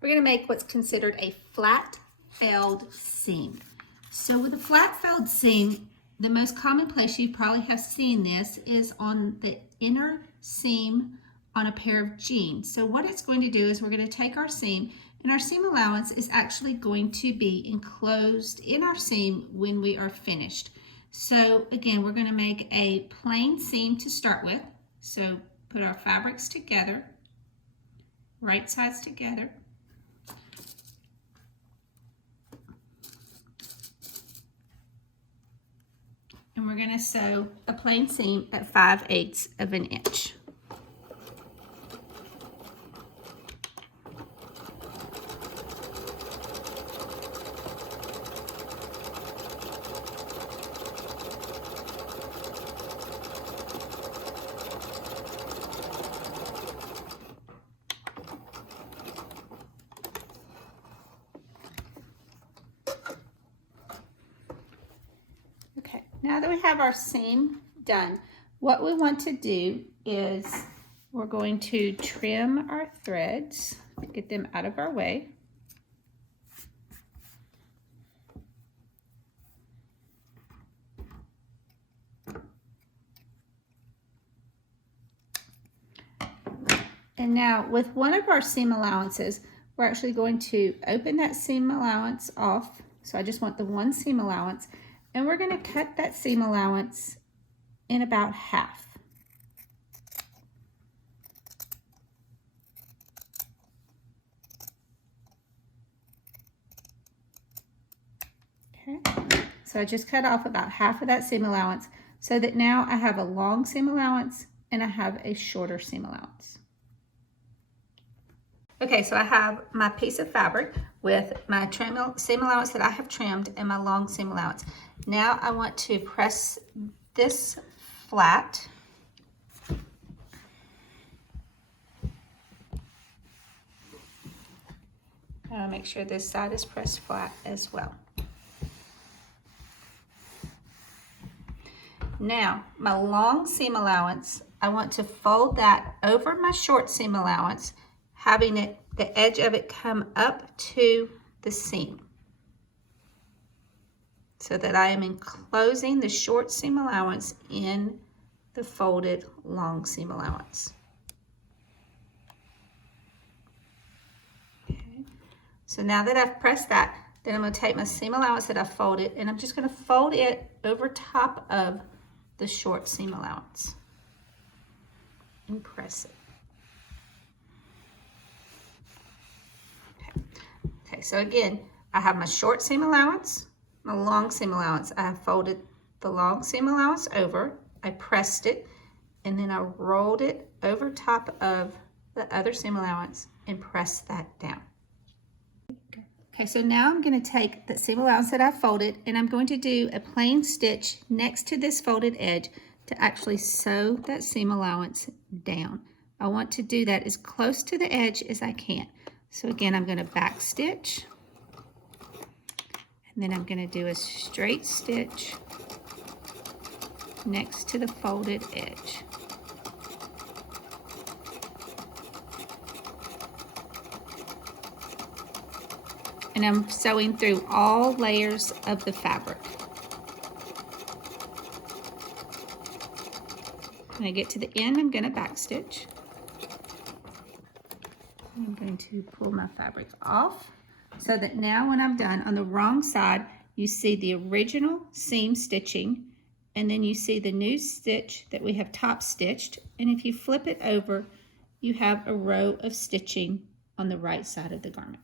we're going to make what's considered a flat felled seam. So with a flat felled seam, the most common place you probably have seen this is on the inner seam on a pair of jeans. So what it's going to do is we're going to take our seam, and our seam allowance is actually going to be enclosed in our seam when we are finished. So again, we're going to make a plain seam to start with. So put our fabrics together, right sides together. And we're going to sew a plain seam at 5/8 of an inch. Okay, now that we have our seam done, what we want to do is we're going to trim our threads, get them out of our way. And now with one of our seam allowances, we're actually going to open that seam allowance off. So I just want the one seam allowance. And we're going to cut that seam allowance in about half. Okay, so I just cut off about half of that seam allowance so that now I have a long seam allowance and I have a shorter seam allowance. Okay, so I have my piece of fabric with my seam allowance that I have trimmed and my long seam allowance. Now I want to press this flat. Make sure this side is pressed flat as well. Now, my long seam allowance, I want to fold that over my short seam allowance, having the edge of it come up to the seam, so that I am enclosing the short seam allowance in the folded long seam allowance. Okay. So now that I've pressed that, then I'm going to take my seam allowance that I've folded, and I'm just going to fold it over top of the short seam allowance and press it. Okay, so again, I have my short seam allowance, my long seam allowance. I have folded the long seam allowance over, I pressed it, and then I rolled it over top of the other seam allowance and pressed that down. Okay, so now I'm going to take the seam allowance that I folded, and I'm going to do a plain stitch next to this folded edge to actually sew that seam allowance down. I want to do that as close to the edge as I can. So again, I'm going to back stitch, and then I'm going to do a straight stitch next to the folded edge. And I'm sewing through all layers of the fabric. When I get to the end, I'm going to back stitch. I'm going to pull my fabric off so that now when I'm done, on the wrong side, you see the original seam stitching, and then you see the new stitch that we have top stitched. And if you flip it over, you have a row of stitching on the right side of the garment.